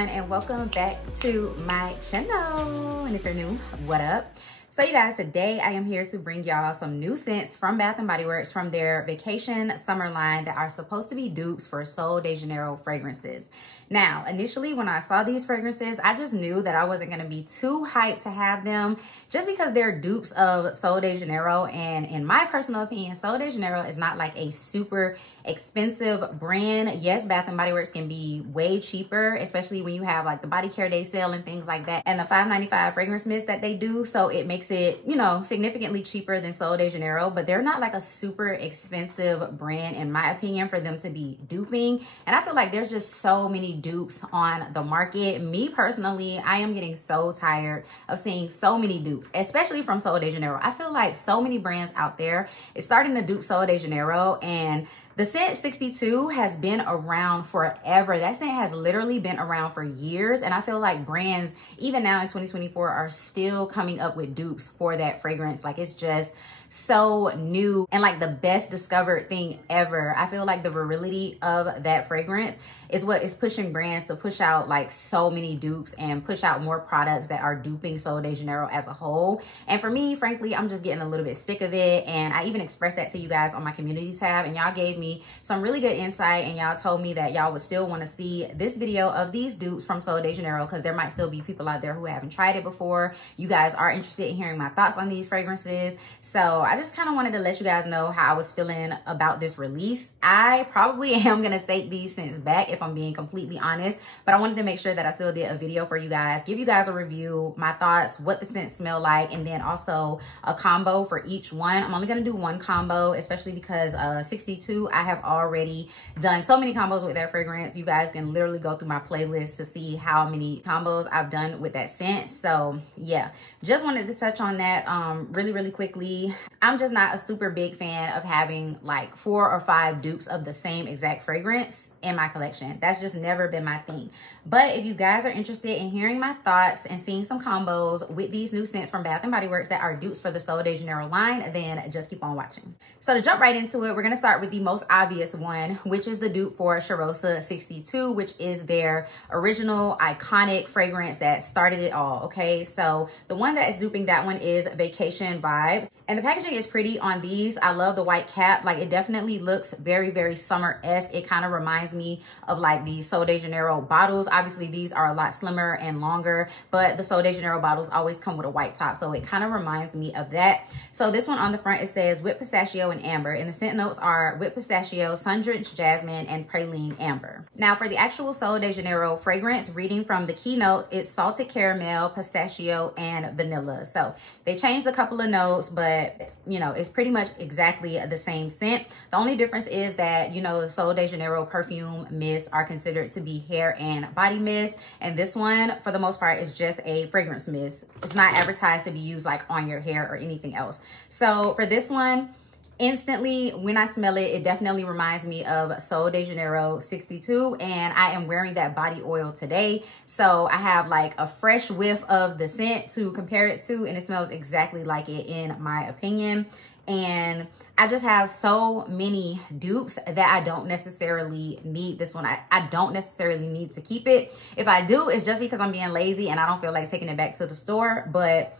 everyone, and welcome back to my channel. And if you're new, what up? So you guys, today I am here to bring y'all some new scents from Bath & Body Works from their vacation summer line that are supposed to be dupes for Sol De Janeiro fragrances. Now, initially when I saw these fragrances, I just knew that I wasn't going to be too hyped to have them just because they're dupes of Sol De Janeiro. And in my personal opinion, Sol De Janeiro is not like a super expensive brand. Yes, Bath & Body Works can be way cheaper, especially when you have like the body care day sale and things like that, and the $5.95 fragrance mist that they do. So it makes it, you know, significantly cheaper than Sol De Janeiro, but they're not like a super expensive brand in my opinion for them to be duping. And I feel like there's just so many dupes on the market. Me personally, I am getting so tired of seeing so many dupes, especially from Sol De Janeiro. I feel like so many brands out there is starting to dupe Sol De Janeiro, and the scent 62 has been around forever. That scent has literally been around for years. And I feel like brands, even now in 2024, are still coming up with dupes for that fragrance. Like, it's just so new and like the best discovered thing ever. I feel like the virility of that fragrance is what is pushing brands to push out like so many dupes and push out more products that are duping Sol De Janeiro as a whole. And for me, frankly, I'm just getting a little bit sick of it. And I even expressed that to you guys on my community tab, and y'all gave me some really good insight, and y'all told me that y'all would still want to see this video of these dupes from Sol De Janeiro because there might still be people out there who haven't tried it before. You guys are interested in hearing my thoughts on these fragrances. So I just kind of wanted to let you guys know how I was feeling about this release. I probably am going to take these scents back if I'm being completely honest, but I wanted to make sure that I still did a video for you guys, give you guys a review, my thoughts, what the scents smell like, and then also a combo for each one. I'm only going to do one combo, especially because 62, I have already done so many combos with that fragrance. You guys can literally go through my playlist to see how many combos I've done with that scent. So yeah, just wanted to touch on that really quickly. I'm just not a super big fan of having like 4 or 5 dupes of the same exact fragrance in my collection. That's just never been my thing. But if you guys are interested in hearing my thoughts and seeing some combos with these new scents from Bath & Body Works that are dupes for the Sol De Janeiro line, then just keep on watching. So to jump right into it, we're going to start with the most obvious one, which is the dupe for Charosta 62, which is their original iconic fragrance that started it all. Okay, so the one that is duping that one is Vacation Vibes. And the packaging is pretty on these. I love the white cap. Like, it definitely looks very summer-esque. It kind of reminds me of like the Sol De Janeiro bottles. Obviously, these are a lot slimmer and longer, but the Sol De Janeiro bottles always come with a white top. So it kind of reminds me of that. So this one on the front, it says whipped pistachio and amber. And the scent notes are whipped pistachio, sun-drenched jasmine, and praline amber. Now for the actual Sol De Janeiro fragrance, reading from the keynotes, it's salted caramel, pistachio, and vanilla. So they changed a couple of notes, but you know, it's pretty much exactly the same scent. The only difference is that, you know, the Sol De Janeiro perfume mists are considered to be hair and body mist, and this one for the most part is just a fragrance mist. It's not advertised to be used like on your hair or anything else. So for this one, instantly when I smell it, it definitely reminds me of Sol De Janeiro 62, and I am wearing that body oil today, so I have like a fresh whiff of the scent to compare it to, and it smells exactly like it in my opinion. And I just have so many dupes that I don't necessarily need this one. I don't necessarily need to keep it. If I do, it's just because I'm being lazy and I don't feel like taking it back to the store, but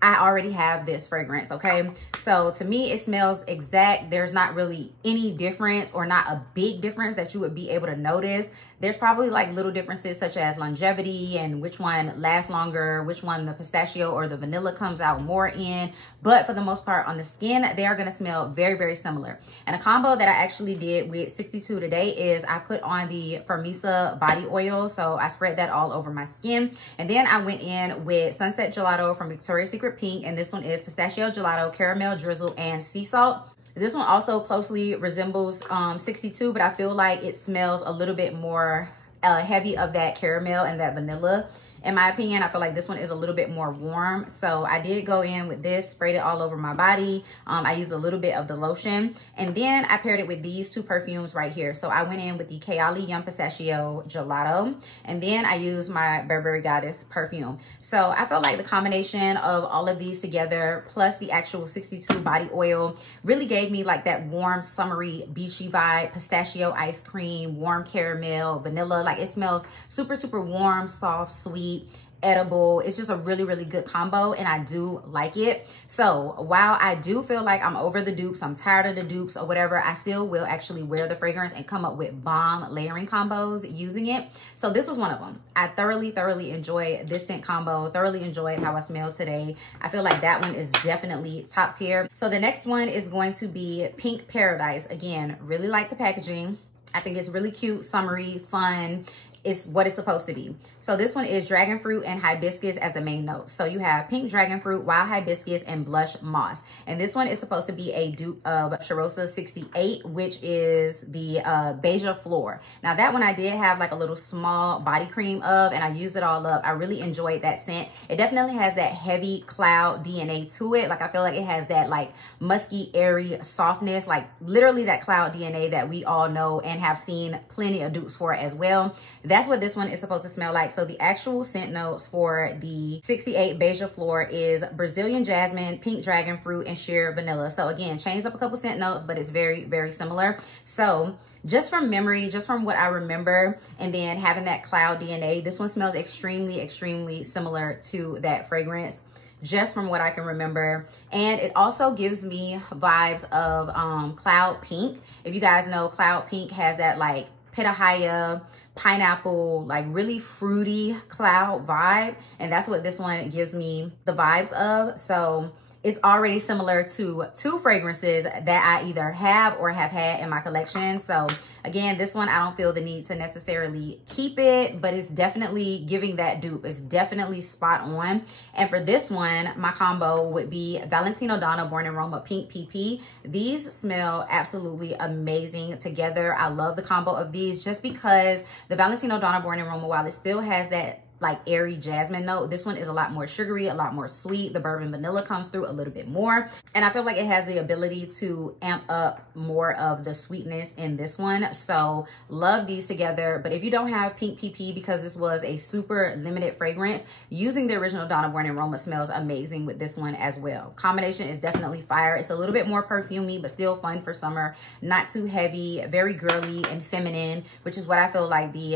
I already have this fragrance, okay? So to me, it smells exact. There's not really any difference, or not a big difference that you would be able to notice. There's probably like little differences such as longevity and which one lasts longer, which one the pistachio or the vanilla comes out more in. But for the most part on the skin, they are gonna smell very similar. And a combo that I actually did with 62 today is I put on the Perfumes body oil. So I spread that all over my skin. And then I went in with Sunset Gelato from Victoria's Secret Pink. And this one is pistachio gelato, caramel drizzle, and sea salt. This one also closely resembles 62, but I feel like it smells a little bit more heavy of that caramel and that vanilla. In my opinion, I feel like this one is a little bit more warm. So I did go in with this, sprayed it all over my body. I used a little bit of the lotion, and then I paired it with these two perfumes right here. So I went in with the Kayali Yum Pistachio Gelato, and then I used my Burberry Goddess perfume. So I felt like the combination of all of these together, plus the actual 62 body oil, really gave me like that warm, summery, beachy vibe. Pistachio ice cream, warm caramel, vanilla. Like, it smells super, super warm, soft, sweet, edible. It's just a really, really good combo, and I do like it. So while I do feel like I'm over the dupes, I'm tired of the dupes or whatever, I still will actually wear the fragrance and come up with bomb layering combos using it. So this was one of them. I thoroughly enjoyed this scent combo, thoroughly enjoyed how I smell today. I feel like that one is definitely top tier. So the next one is going to be Pink Paradise. Again, really like the packaging. I think it's really cute, summery, fun. It's what it's supposed to be. So this one is dragon fruit and hibiscus as the main note. So you have pink dragon fruit, wild hibiscus, and blush moss. And this one is supposed to be a dupe of Charosa 68, which is the Beija Flor. Now that one I did have like a little small body cream of, and I used it all up. I really enjoyed that scent. It definitely has that heavy cloud DNA to it. Like, I feel like it has that like musky, airy softness, like literally that cloud DNA that we all know and have seen plenty of dupes for as well. That's what this one is supposed to smell like. So the actual scent notes for the 68 Beija Flor is Brazilian jasmine, pink dragon fruit, and sheer vanilla. So again, changed up a couple scent notes, but it's very, very similar. So just from memory, just from what I remember, and then having that cloud DNA, this one smells extremely similar to that fragrance, just from what I can remember. And it also gives me vibes of Cloud Pink. If you guys know, Cloud Pink has that like pitahaya, pineapple, like really fruity cloud vibe, and that's what this one gives me the vibes of. So it's already similar to two fragrances that I either have or have had in my collection. So again, this one I don't feel the need to necessarily keep it, but it's definitely giving that dupe. It's definitely spot on. And for this one, my combo would be Valentino Donna Born in Roma Pink PP. These smell absolutely amazing together. I love the combo of these just because the Valentino Donna Born in Roma, while it still has that like airy jasmine note, this one is a lot more sugary, a lot more sweet. The bourbon vanilla comes through a little bit more, and I feel like it has the ability to amp up more of the sweetness in this one. So love these together. But if you don't have Pink PP, because this was a super limited fragrance, using the original Donna Born in Roma smells amazing with this one as well. Combination is definitely fire. It's a little bit more perfumey, but still fun for summer, not too heavy, very girly and feminine, which is what I feel like the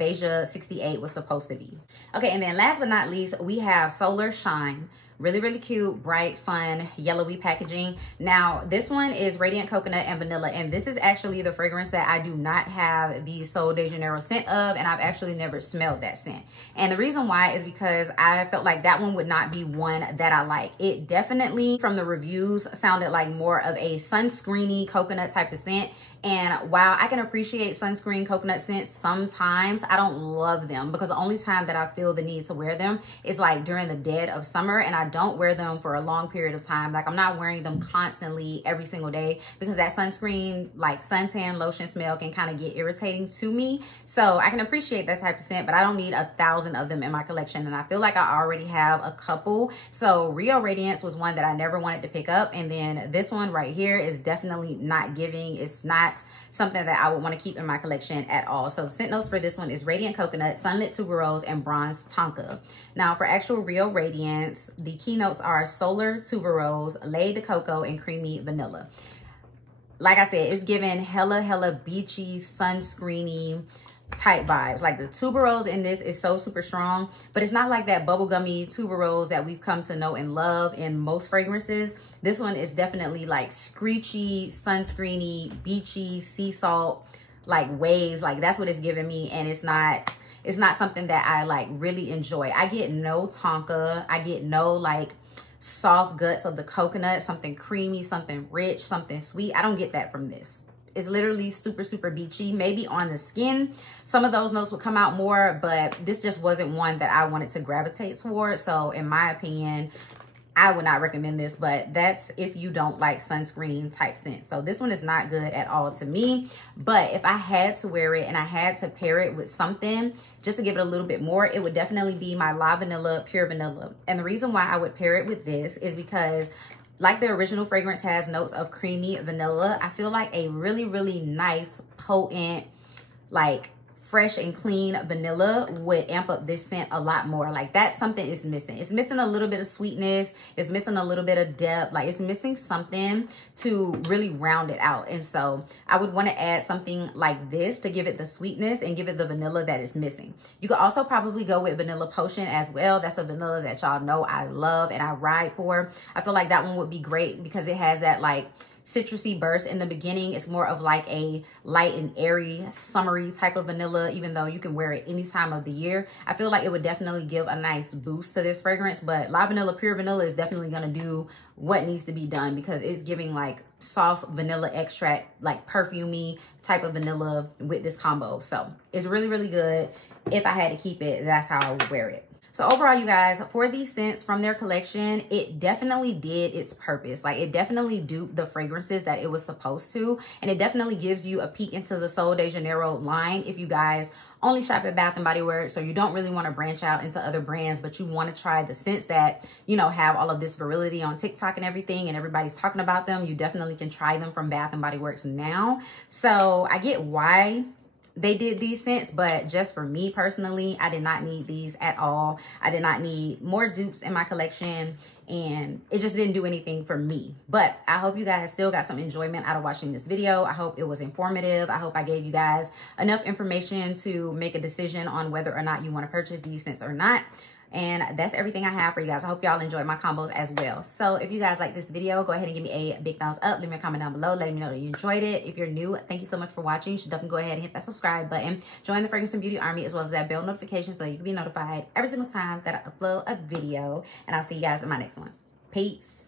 Beija 68 was supposed to be. Okay, and then last but not least, we have Solar Shine. Really cute, bright, fun, yellowy packaging. Now, this one is Radiant Coconut and Vanilla, and this is actually the fragrance that I do not have the Sol De Janeiro scent of, and I've actually never smelled that scent. And the reason why is because I felt like that one would not be one that I like. It definitely, from the reviews, sounded like more of a sunscreeny coconut type of scent. And while I can appreciate sunscreen coconut scents sometimes, I don't love them, because the only time that I feel the need to wear them is like during the dead of summer, and I don't wear them for a long period of time. Like, I'm not wearing them constantly every single day, because that sunscreen, like suntan lotion smell, can kind of get irritating to me. So I can appreciate that type of scent, but I don't need 1,000 of them in my collection, and I feel like I already have a couple. So Rio Radiance was one that I never wanted to pick up, and then this one right here is definitely not giving. It's not something that I would want to keep in my collection at all. So the scent notes for this one is Radiant Coconut, Sunlit Tuberose, and Bronze Tonka. Now for actual Rio Radiance, the keynotes are Solar Tuberose, Lait de Coco, and Creamy Vanilla. Like I said, it's giving hella beachy, sunscreeny type vibes. Like, the tuberose in this is so super strong, but it's not like that bubblegummy tuberose that we've come to know and love in most fragrances. This one is definitely like screechy, sunscreeny, beachy, sea salt, like waves. Like, that's what it's giving me, and it's not something that I like really enjoy. I get no tonka. I get no like soft guts of the coconut, something creamy, something rich, something sweet. I don't get that from this. It's literally super beachy. Maybe on the skin, some of those notes would come out more, but this just wasn't one that I wanted to gravitate towards. So in my opinion, I would not recommend this, but that's if you don't like sunscreen type scent. So this one is not good at all to me. But if I had to wear it and I had to pair it with something just to give it a little bit more, it would definitely be my La Vanilla Pure Vanilla. And the reason why I would pair it with this is because, like the original fragrance has notes of creamy vanilla, I feel like a really, really nice, potent, like fresh and clean vanilla would amp up this scent a lot more. Like that's something is missing. It's missing a little bit of sweetness. It's missing a little bit of depth. Like it's missing something to really round it out. And so I would want to add something like this to give it the sweetness and give it the vanilla that is missing. You could also probably go with Vanilla Potion as well. That's a vanilla that y'all know I love and I ride for. I feel like that one would be great because it has that like citrusy burst in the beginning. It's more of like a light and airy, summery type of vanilla, even though you can wear it any time of the year. I feel like it would definitely give a nice boost to this fragrance, but La Vanilla Pure Vanilla is definitely going to do what needs to be done because it's giving like soft vanilla extract, like perfumey type of vanilla with this combo. So it's really, really good. If I had to keep it, that's how I would wear it. So overall, you guys, for these scents from their collection, it definitely did its purpose. Like it definitely duped the fragrances that it was supposed to. And it definitely gives you a peek into the Sol De Janeiro line if you guys only shop at Bath & Body Works, so you don't really want to branch out into other brands, but you want to try the scents that, you know, have all of this virility on TikTok and everything, and everybody's talking about them. You definitely can try them from Bath & Body Works now. So I get why they did these scents, but just for me personally, I did not need these at all. I did not need more dupes in my collection, and it just didn't do anything for me. But I hope you guys still got some enjoyment out of watching this video. I hope it was informative. I hope I gave you guys enough information to make a decision on whether or not you want to purchase these scents or not. And that's everything I have for you guys. I hope y'all enjoyed my combos as well. So if you guys like this video, go ahead and give me a big thumbs up. Leave me a comment down below letting me know that you enjoyed it. If you're new, thank you so much for watching. You should definitely go ahead and hit that subscribe button. Join the Fragrance and Beauty Army as well as that bell notification so you can be notified every single time that I upload a video. And I'll see you guys in my next one. Peace.